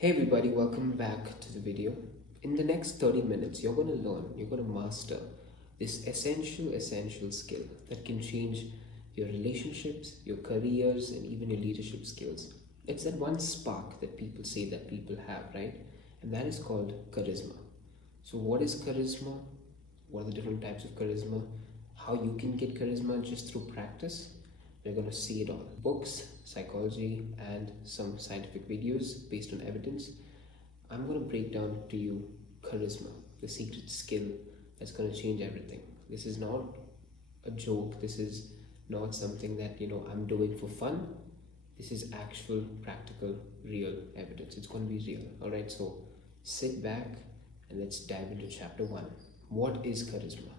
Hey everybody, welcome back to the video. In the next 30 minutes, you're going to learn, you're going to master this essential skill that can change your relationships, your careers, and even your leadership skills. It's that one spark that people say that people have, right? And that is called charisma. So, what is charisma? What are the different types of charisma? How you can get charisma just through practice? We're going to see it all. Books, psychology, and some scientific videos based on evidence. I'm going to break down to you charisma, the secret skill that's going to change everything. This is not a joke. This is not something that I'm doing for fun. This is actual, practical, real evidence. It's going to be real. All right. So sit back and let's dive into chapter one. What is charisma?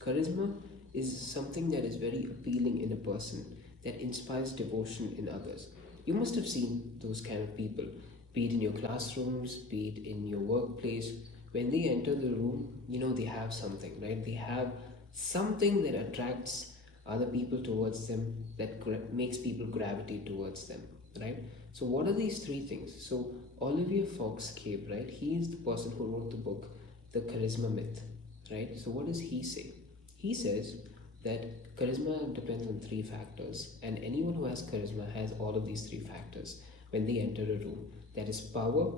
Charisma is something that is very appealing in a person, that inspires devotion in others. You must have seen those kind of people, be it in your classrooms, be it in your workplace. When they enter the room, they have something, right? They have something that attracts other people towards them, that makes people gravitate towards them, right? So, what are these three things? So, Olivia Fox Cabane, right? He is the person who wrote the book, The Charisma Myth, right? So, what does he say? He says that charisma depends on three factors, and anyone who has charisma has all of these three factors when they enter a room. That is power,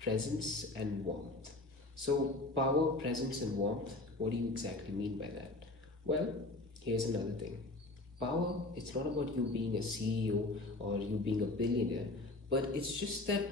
presence, and warmth. So, power, presence, and warmth, what do you exactly mean by that? Well, here's another thing. Power, it's not about you being a CEO or you being a billionaire, but it's just that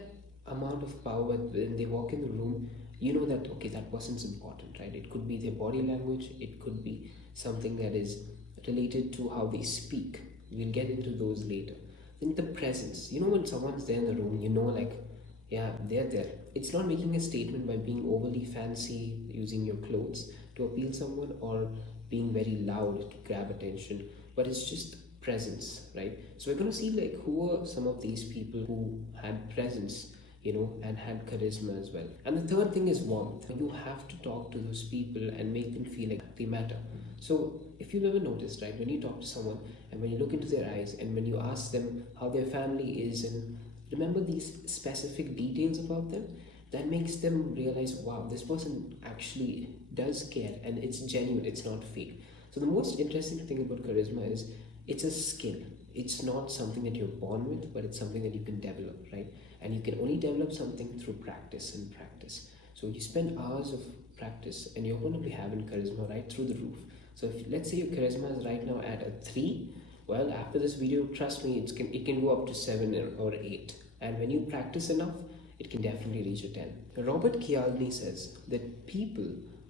amount of power when they walk in the room, you know that okay, that person's important, right? It could be their body language, it could be something that is related to how they speak. We'll get into those later. Then the presence, when someone's there in the room, like, yeah, they're there. It's not making a statement by being overly fancy, using your clothes to appeal someone, or being very loud to grab attention, but it's just presence, right? So we're going to see like who are some of these people who had presence, and had charisma as well. And the third thing is warmth. You have to talk to those people and make them feel like they matter. So if you've ever noticed, right, when you talk to someone and when you look into their eyes and when you ask them how their family is and remember these specific details about them, that makes them realize, wow, this person actually does care and it's genuine, it's not fake. So the most interesting thing about charisma is it's a skill. It's not something that you're born with, but it's something that you can develop, right? And you can only develop something through practice and practice. So you spend hours of practice and you're going to be having charisma right through the roof. So if let's say your charisma is right now at a 3, well, after this video, trust me, it can go up to 7 or 8. And when you practice enough, it can definitely reach a 10. Robert Cialdini says that people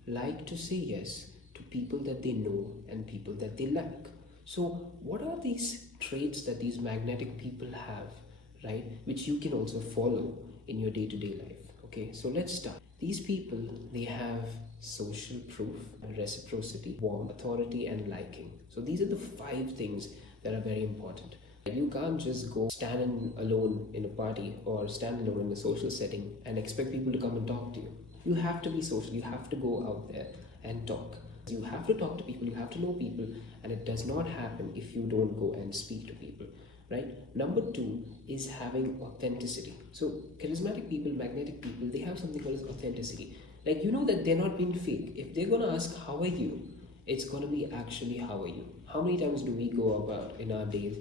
like to say yes to people that they know and people that they like. So what are these traits that these magnetic people have, right, which you can also follow in your day-to-day life? Okay, so let's start. These people, they have social proof, reciprocity, warmth, authority, and liking. So these are the 5 things that are very important. You can't just go stand alone in a party or stand alone in a social setting and expect people to come and talk to you. You have to be social. You have to go out there and talk. You have to talk to people, you have to know people, and it does not happen if you don't go and speak to people, right? Number 2 is having authenticity. So charismatic people, magnetic people, they have something called authenticity. Like that they're not being fake. If they're gonna ask how are you, it's gonna be actually how are you. How many times do we go about in our days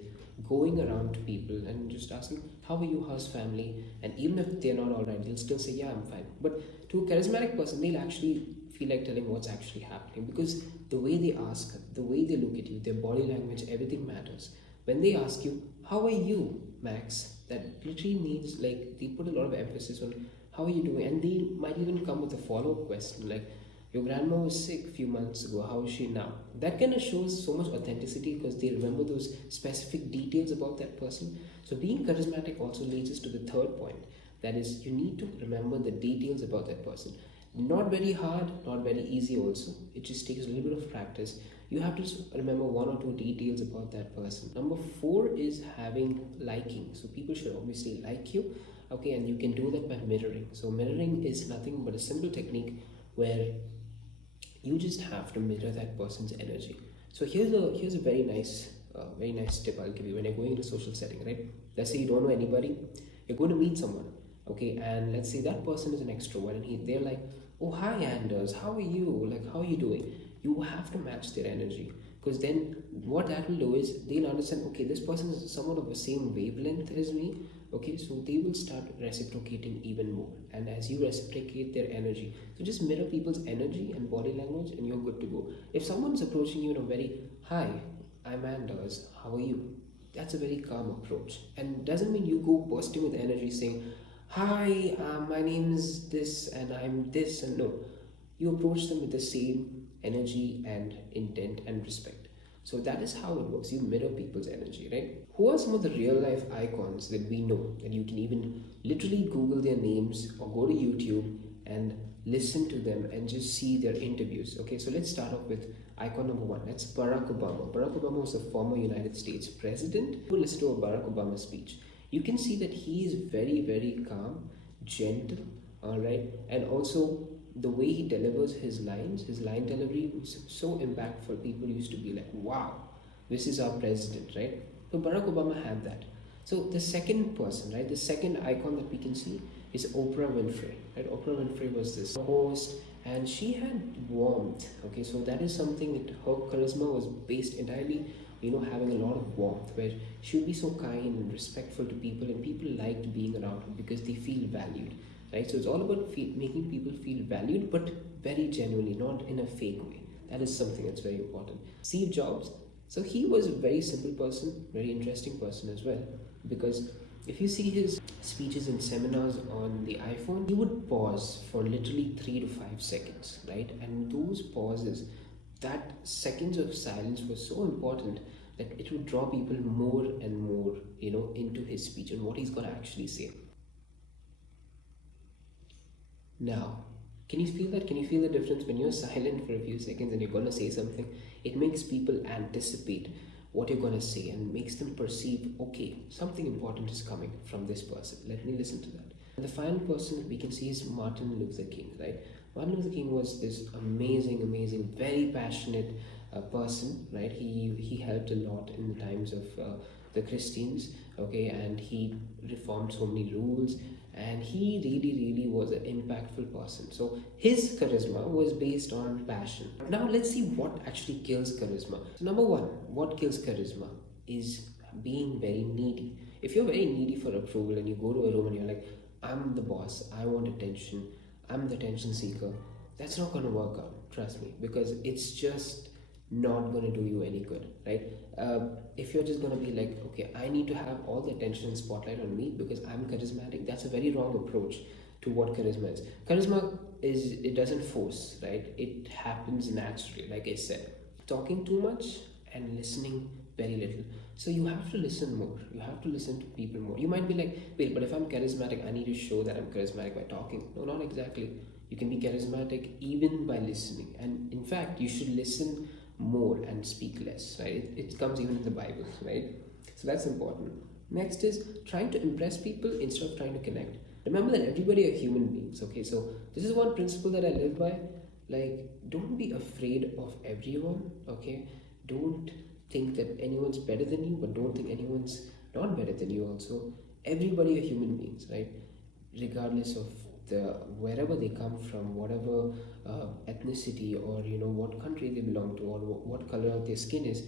going around to people and just asking how are you, how's family, and even if they're not all right, they'll still say yeah, I'm fine. But to a charismatic person, they'll actually feel like telling what's actually happening, because the way they ask, the way they look at you, their body language, everything matters. When they ask you how are you, Max, that literally means like they put a lot of emphasis on how are you doing, and they might even come with a follow-up question like your grandma was sick a few months ago, how is she now? That kind of shows so much authenticity because they remember those specific details about that person. So being charismatic also leads us to the third point, that is you need to remember the details about that person. Not very hard, not very easy also. It just takes a little bit of practice. You have to remember 1 or 2 details about that person. Number 4 is having liking. So people should obviously like you. Okay, and you can do that by mirroring. So mirroring is nothing but a simple technique where you just have to mirror that person's energy. So here's a very nice tip I'll give you when you're going into a social setting, right? Let's say you don't know anybody, you're going to meet someone. Okay, and let's say that person is an extrovert and they're like, oh hi Anders, how are you, like how are you doing? You have to match their energy, because then what that will do is they'll understand, okay, this person is somewhat of the same wavelength as me. Okay, so they will start reciprocating even more, and as you reciprocate their energy, so just mirror people's energy and body language and you're good to go. If someone's approaching you in a very, hi, I'm Anders, how are you, that's a very calm approach, and doesn't mean you go bursting with energy saying, hi, my name is this and I'm this, and no, you approach them with the same energy and intent and respect. So that is how it works. You mirror people's energy, right? Who are some of the real life icons that we know that you can even literally Google their names or go to YouTube and listen to them and just see their interviews? Okay, so let's start off with icon number one. That's Barack Obama. Barack Obama was the former United States president. Who listen to a Barack Obama speech? You can see that he is very, very calm, gentle, all right, and also the way he delivers his lines, his line delivery was so impactful. People used to be like, wow, this is our president, right? So Barack Obama had that. So the second person, right, the second icon that we can see is Oprah Winfrey, right? Oprah Winfrey was this host and she had warmth. Okay, so that is something that her charisma was based entirely, having a lot of warmth, where she would be so kind and respectful to people, and people liked being around her because they feel valued, right? So it's all about making people feel valued, but very genuinely, not in a fake way. That is something that's very important. Steve Jobs, so he was a very simple person, very interesting person as well, because if you see his speeches and seminars on the iPhone, he would pause for literally 3 to 5 seconds, right? And those pauses, that seconds of silence was so important that it would draw people more and more, into his speech and what he's going to actually say. Now, can you feel that? Can you feel the difference when you're silent for a few seconds and you're going to say something? It makes people anticipate what you're going to say and makes them perceive, okay, something important is coming from this person. Let me listen to that. And the final person that we can see is Martin Luther King, right? Martin Luther King was this amazing, very passionate person, right? He helped a lot in the times of the Christians, okay, and he reformed so many rules, and he really was an impactful person. So his charisma was based on passion. Now let's see what actually kills charisma. So number one, what kills charisma is being very needy. If you're very needy for approval and you go to a room and you're like, I'm the boss, I want attention, I'm the attention seeker, that's not going to work out, trust me, because it's just not going to do you any good, right? If you're just going to be like, okay, I need to have all the attention and spotlight on me because I'm charismatic, that's a very wrong approach to what charisma is. Charisma is, it doesn't force, right? It happens naturally, like I said. Talking too much and listening very little. So you have to listen more. You have to listen to people more. You might be like, wait, but if I'm charismatic, I need to show that I'm charismatic by talking. No, not exactly. You can be charismatic even by listening. And in fact, you should listen more and speak less, right? It comes even in the Bible, right? So that's important. Next is trying to impress people instead of trying to connect. Remember that everybody are human beings, okay? So this is one principle that I live by. Like, don't be afraid of everyone, okay? Don't think that anyone's better than you, but don't think anyone's not better than you also. Everybody are human beings, right? Regardless of wherever they come from, whatever ethnicity, or what country they belong to, or what color their skin is,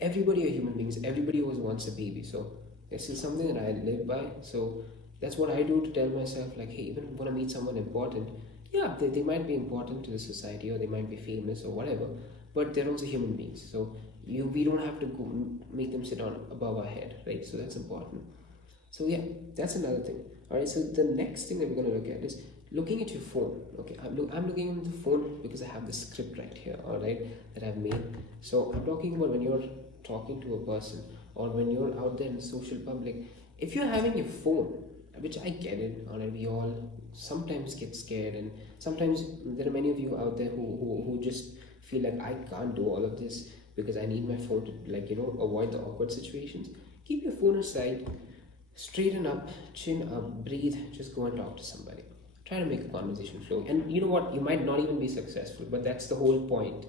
everybody are human beings. Everybody was once a baby. So this is something that I live by. So that's what I do to tell myself, like, hey, even when I meet someone important, yeah, they might be important to the society, or they might be famous or whatever, but they're also human beings. So we don't have to go make them sit on above our head, right? So that's important. So yeah, that's another thing. All right, so the next thing that we're going to look at is looking at your phone. Okay, I'm looking at the phone because I have the script right here, all right, that I've made. So I'm talking about when you're talking to a person, or when you're out there in the social public. If you're having your phone, which I get it, all right, we all sometimes get scared, and sometimes there are many of you out there who just feel like, I can't do all of this because I need my phone to avoid the awkward situations. Keep your phone aside. Straighten up, chin up, breathe, just go and talk to somebody. Try to make a conversation flow. And you know what? You might not even be successful, but that's the whole point.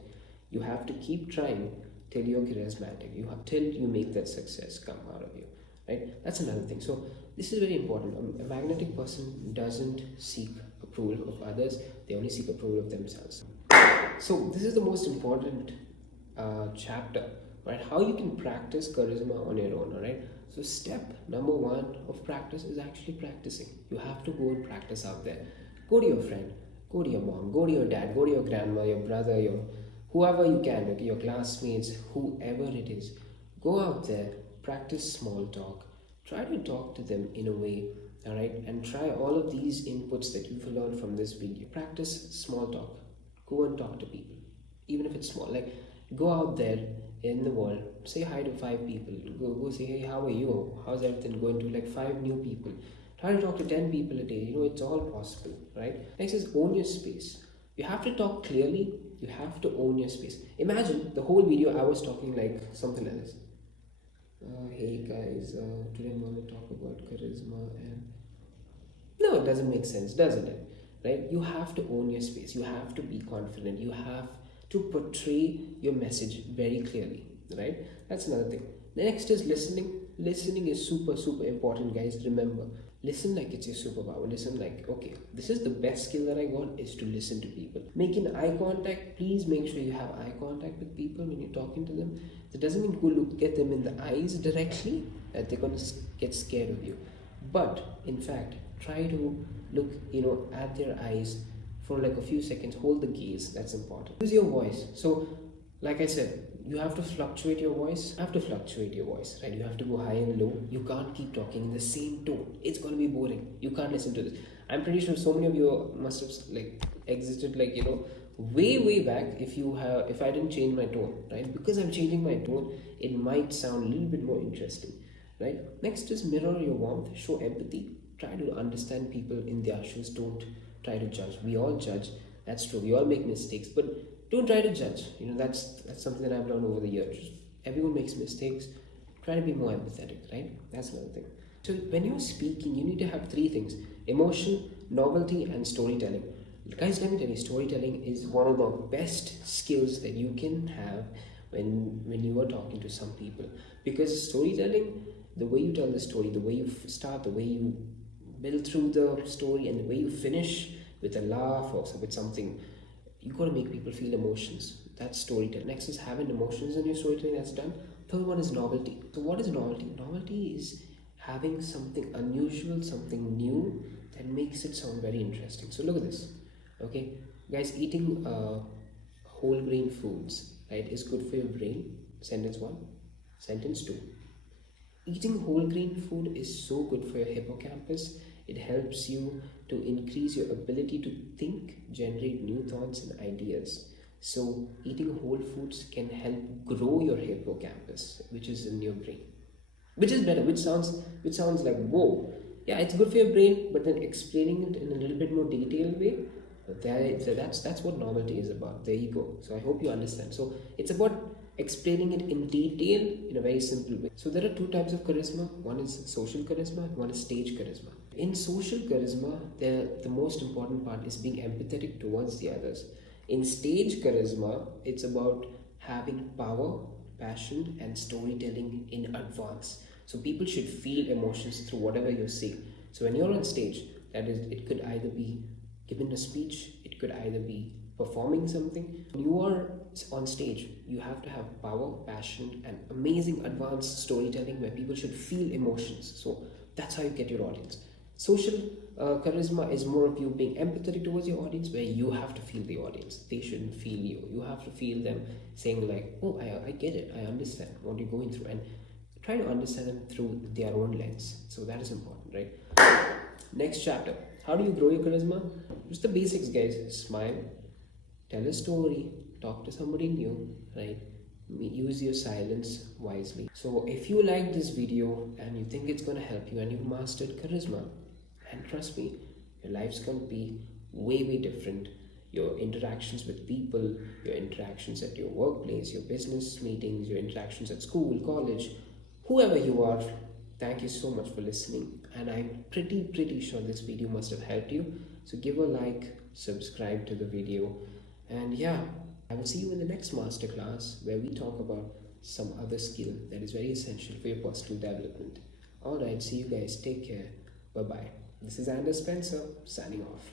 You have to keep trying till you're charismatic. Till you make that success come out of you. right? That's another thing. So this is very important. A magnetic person doesn't seek approval of others, they only seek approval of themselves. So this is the most important chapter, right? How you can practice charisma on your own, all right? So step number one of practice is actually practicing. You have to go and practice out there. Go to your friend, go to your mom, go to your dad, go to your grandma, your brother, your whoever you can, okay, your classmates, whoever it is. Go out there, practice small talk. Try to talk to them in a way, all right? And try all of these inputs that you've learned from this video. Practice small talk. Go and talk to people, even if it's small. Like, go out there in the world, say hi to 5 people. Go say, hey, how are you? How's everything going to like 5 new people? Try to talk to 10 people a day. You know, it's all possible, right? Next is own your space. You have to talk clearly. You have to own your space. Imagine the whole video I was talking like something like this. Hey guys, today I'm going to talk about charisma, and no, it doesn't make sense, doesn't it? Right? You have to own your space. You have to be confident. You have to portray your message very clearly, right? That's another thing. The next is listening. Listening is super, super important, guys. Remember, listen like it's your superpower. Listen like, okay, this is the best skill that I got is to listen to people. Making eye contact, please make sure you have eye contact with people when you're talking to them. That doesn't mean go look at them in the eyes directly, that they're going to get scared of you. But in fact, try to look, at their eyes for like a few seconds. Hold the gaze. That's important. Use your voice. So, like I said, you have to fluctuate your voice. Right? You have to go high and low. You can't keep talking in the same tone. It's going to be boring. You can't listen to this. I'm pretty sure so many of you must have like exited way back if I didn't change my tone, right? Because I'm changing my tone, it might sound a little bit more interesting, right? Next is mirror your warmth, show empathy, try to understand people in their shoes. Don't try to judge. We all judge, that's true, we all make mistakes, but don't try to judge. That's something that I've learned over the years. Everyone makes mistakes. Try to be more empathetic, right? That's another thing. So when you're speaking, you need to have 3 things: emotion, novelty, and storytelling. Guys, let me tell you, storytelling is one of the best skills that you can have when you are talking to some people. Because storytelling, the way you tell the story, the way you start, the way you build through the story, and the way you finish with a laugh or with something, you got to make people feel emotions. That's storytelling. Next is having emotions in your storytelling. That's done. Third one is novelty. So what is novelty? Novelty is having something unusual, something new that makes it sound very interesting. So look at this. Okay, guys, eating whole grain foods, right, is good for your brain. Sentence 1. Sentence 2. Eating whole grain food is so good for your hippocampus. It helps you to increase your ability to think, generate new thoughts and ideas. So eating whole foods can help grow your hippocampus, which is in your brain. Which is better, which sounds like, whoa, yeah, it's good for your brain, but then explaining it in a little bit more detailed way, that's what novelty is about. There you go. So I hope you understand. So it's about explaining it in detail in a very simple way. So there are 2 types of charisma. One is social charisma, and one is stage charisma. In social charisma, the most important part is being empathetic towards the others. In stage charisma, it's about having power, passion, and storytelling in advance. So people should feel emotions through whatever you're saying. So when you're on stage, that is, it could either be giving a speech, it could either be performing something. When you are on stage, you have to have power, passion, and amazing advanced storytelling where people should feel emotions. So that's how you get your audience. Social charisma is more of you being empathetic towards your audience, where you have to feel the audience. They shouldn't feel you. You have to feel them saying like, oh, I get it. I understand what you're going through. And try to understand them through their own lens. So that is important, right? Next chapter. How do you grow your charisma? Just the basics, guys. Smile, tell a story, talk to somebody new, right? Use your silence wisely. So if you like this video and you think it's going to help you and you've mastered charisma, and trust me, your life's going to be way different. Your interactions with people, your interactions at your workplace, your business meetings, your interactions at school, college, whoever you are, thank you so much for listening. And I'm pretty sure this video must have helped you. So give a like, subscribe to the video, and yeah, I will see you in the next masterclass where we talk about some other skill that is very essential for your personal development. Alright, see you guys. Take care. Bye bye. This is Anders Spencer signing off.